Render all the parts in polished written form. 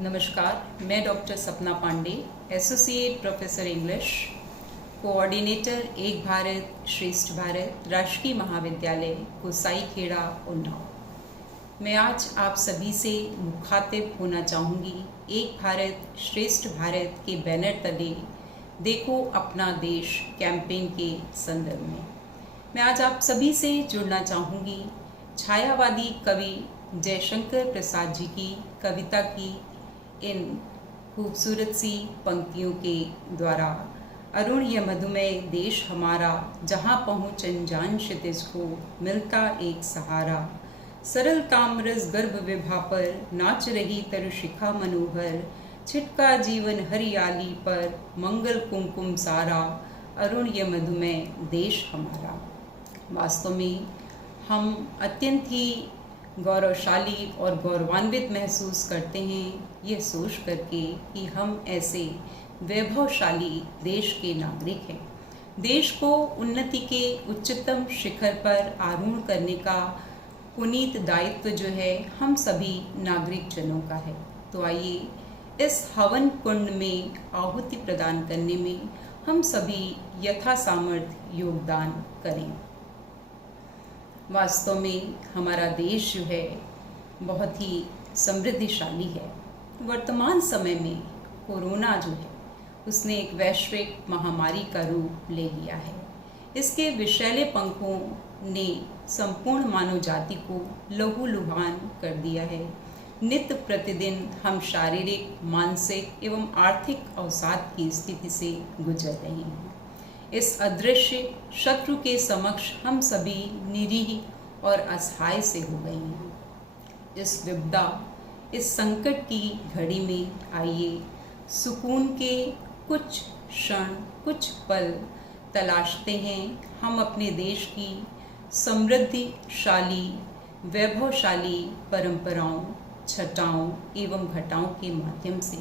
नमस्कार, मैं doctor Sapna Pandey, associate professor English, coordinator Ek Bharat श्रेष्ठ भारत राष्ट्रीय महाविद्यालय गोसाईखेड़ा उन्नाव। मैं आज आप सभी से मुखातिब होना चाहूँगी एक भारत श्रेष्ठ भारत के बैनर तले देखो अपना देश कैंपेन के संदर्भ में। मैं आज आप सभी से जुड़ना चाहूँगी छायावादी कवि जयशंकर प्रसाद जी की कविता की इन खूबसूरत सी पंक्तियों के द्वारा। अरुण यह मधुमेह देश हमारा, जहाँ पहुँच अनजान क्षितिज को मिलता एक सहारा। सरल ताम्रस गर्भ विभा पर नाच रही तरुशिखा मनोहर, छिटका जीवन हरियाली पर मंगल कुमकुम सारा। अरुण यह मधुमेह देश हमारा। वास्तव में हम अत्यंत ही गौरवशाली और गौरवान्वित महसूस करते हैं यह सोच करके कि हम ऐसे वैभवशाली देश के नागरिक हैं। देश को उन्नति के उच्चतम शिखर पर आरूढ़ करने का पुनीत दायित्व जो है हम सभी नागरिक जनों का है। तो आइए इस हवन कुंड में आहुति प्रदान करने में हम सभी यथासामर्थ्य योगदान करें। वास्तव में हमारा देश जो है बहुत ही समृद्धिशाली है। वर्तमान समय में कोरोना जो है उसने एक वैश्विक महामारी का रूप ले लिया है। इसके विषैले पंखों ने संपूर्ण मानव जाति को लहूलुहान कर दिया है। नित्य प्रतिदिन हम शारीरिक, मानसिक एवं आर्थिक अवसाद की स्थिति से गुजर रहे हैं। इस अदृश्य शत्रु के समक्ष हम सभी निरीह और असहाय से हो गए हैं। इस विपदा, इस संकट की घड़ी में आइए सुकून के कुछ क्षण, कुछ पल तलाशते हैं। हम अपने देश की समृद्धिशाली, वैभवशाली परंपराओं, छटाओं एवं घटाओं के माध्यम से,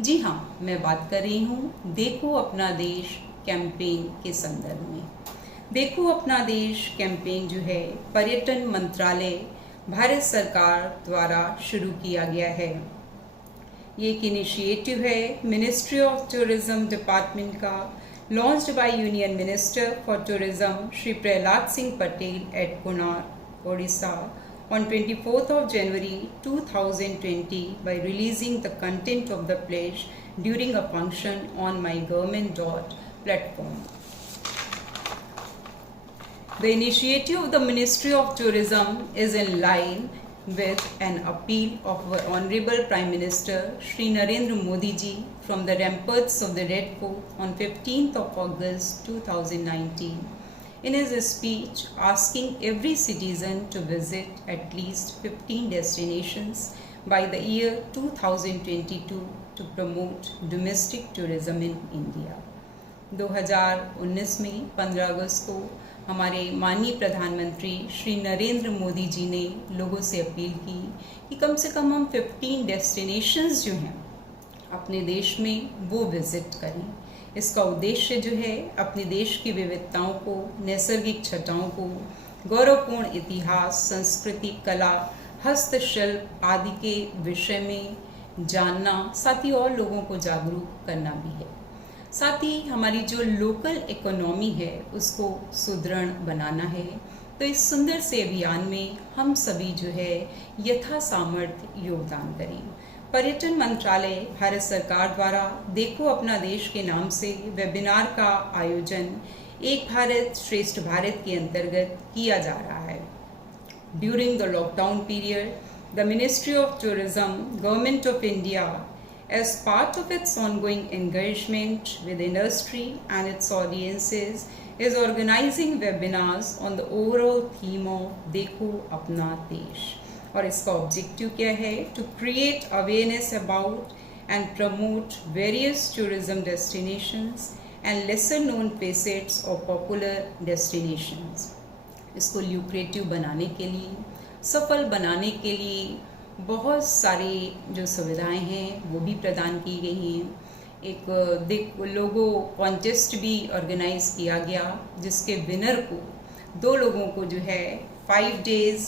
जी हाँ, मैं बात कर रही हूँ देखो अपना देश कैंपेन के संदर्भ में। देखो अपना देश कैंपेन जो है पर्यटन मंत्रालय भारत सरकार द्वारा शुरू किया गया है। ये एक इनिशिएटिव है मिनिस्ट्री ऑफ टूरिज्म डिपार्टमेंट का, launched by union minister for tourism Shri Prahlad Singh Patel at Konark, Odisha on 24th of January 2020 by releasing the content of the pledge during a function on mygovernment.platform. The initiative of the Ministry of Tourism is in line with an appeal of our Honorable Prime Minister Shri Narendra Modi ji from the ramparts of the Red Fort on 15th of August 2019. In his speech asking every citizen to visit at least 15 destinations by the year 2022 to promote domestic tourism in India. 2019 में 15 अगस्त को हमारे माननीय प्रधानमंत्री श्री नरेंद्र मोदी जी ने लोगों से appeal की कि कम से कम हम 15 डेस्टिनेशंस जो हैं अपने देश में वो विजिट करें। इसका उद्देश्य जो है अपने देश की विविधताओं को, नैसर्गिक छटाओं को, गौरवपूर्ण इतिहास, संस्कृति, कला, हस्तशिल्प आदि के विषय में जानना, साथ ही और लोगों को जागरूक करना भी है। साथ ही हमारी जो लोकल इकोनॉमी है उसको सुदृढ़ बनाना है। तो इस सुंदर से अभियान में हम सभी जो है यथासामर्थ्य योगदान करें। पर्यटन मंत्रालय भारत सरकार द्वारा देखो अपना देश के नाम से वेबिनार का आयोजन एक भारत श्रेष्ठ भारत के अंतर्गत किया जा रहा है। During the lockdown period, the ministry of tourism, government of India, as part of its ongoing engagement with industry and its audiences, is organizing webinars on the overall theme of देखो अपना देश। और इसका ऑब्जेक्टिव क्या है? To create awareness about and promote various tourism destinations and lesser known facets of popular destinations. इसको lucrative बनाने के लिए, सफल बनाने के लिए बहुत सारी जो सुविधाएं हैं वो भी प्रदान की गई हैं। एक लोगो कॉन्टेस्ट भी ऑर्गेनाइज किया गया जिसके विनर को 2 लोगों को जो है 5 days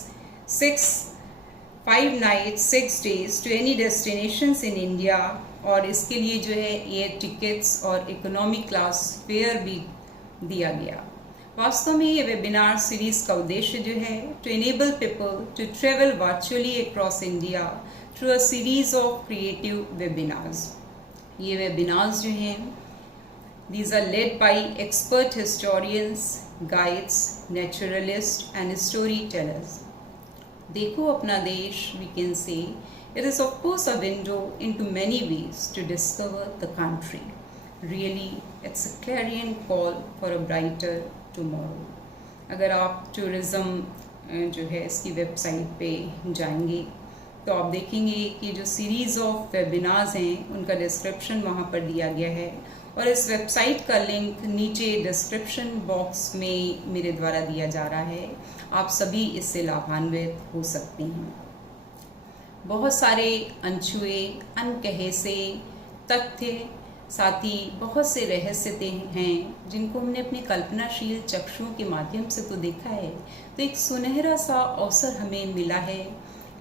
6 5 nights 6 days to any destinations in India, और इसके लिए जो है एयर टिकट्स और इकोनॉमी क्लास फेयर भी दिया गया। वास्तव में ये वेबिनार सीरीज का उद्देश्य जो है to enable people to travel virtually across India through a series of creative webinars. ये वेबिनार्स जो हैं these are led by expert historians, guides, naturalists and storytellers. देखो अपना देश, we can say it is of course a window into many ways to discover the country. Really, it's a clarion call for a brighter tomorrow. अगर आप tourism जो है इसकी website पे जाएंगे तो आप देखेंगे कि जो सीरीज़ ऑफ वेबिनार्स हैं उनका डिस्क्रिप्शन वहाँ पर दिया गया है, और इस वेबसाइट का लिंक नीचे डिस्क्रिप्शन बॉक्स में मेरे द्वारा दिया जा रहा है। आप सभी इससे लाभान्वित हो सकते हैं। बहुत सारे अनछुए अनकहे से तथ्य, साथ ही बहुत से रहस्य हैं जिनको हमने अपने कल्पनाशील चक्षुओं के माध्यम से तो देखा है, तो एक सुनहरा सा अवसर हमें मिला है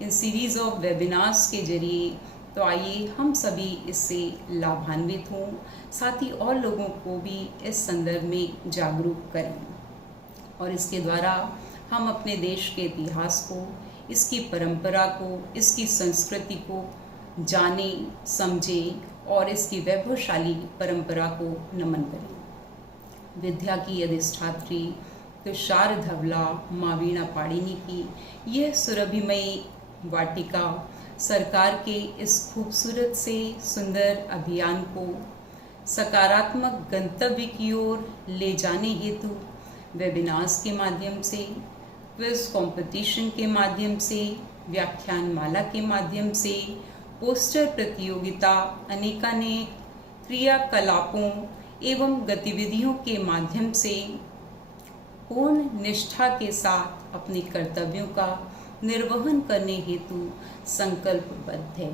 इन सीरीज़ ऑफ वेबिनार्स के जरिए। तो आइए हम सभी इससे लाभान्वित हों, साथ ही और लोगों को भी इस संदर्भ में जागरूक करें, और इसके द्वारा हम अपने देश के इतिहास को, इसकी परंपरा को, इसकी संस्कृति को जानें, समझें और इसकी वैभवशाली परंपरा को नमन करें। विद्या की अधिष्ठात्री तुषार धवला माँ वीणा पाणिनि की यह सुरभिमयी वाटिका सरकार के इस खूबसूरत से सुंदर अभियान को सकारात्मक गंतव्य की ओर ले जाने हेतु वेबिनार्स के माध्यम से, क्विज कंपटीशन के माध्यम से, व्याख्यान माला के माध्यम से, पोस्टर प्रतियोगिता, अनेकानेक क्रियाकलापों एवं गतिविधियों के माध्यम से पूर्ण निष्ठा के साथ अपने कर्तव्यों का निर्वहन करने हेतु संकल्पबद्ध है।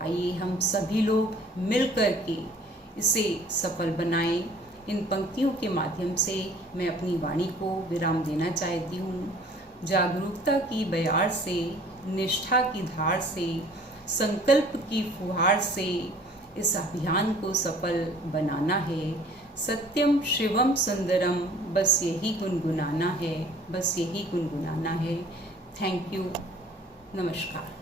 आइए हम सभी लोग मिलकर के इसे सफल बनाएं। इन पंक्तियों के माध्यम से मैं अपनी वाणी को विराम देना चाहती हूँ। जागरूकता की बयार से, निष्ठा की धार से, संकल्प की फुहार से इस अभियान को सफल बनाना है। सत्यम शिवम सुंदरम, बस यही गुनगुनाना है, बस यही गुनगुनाना है। Thank you. नमस्कार।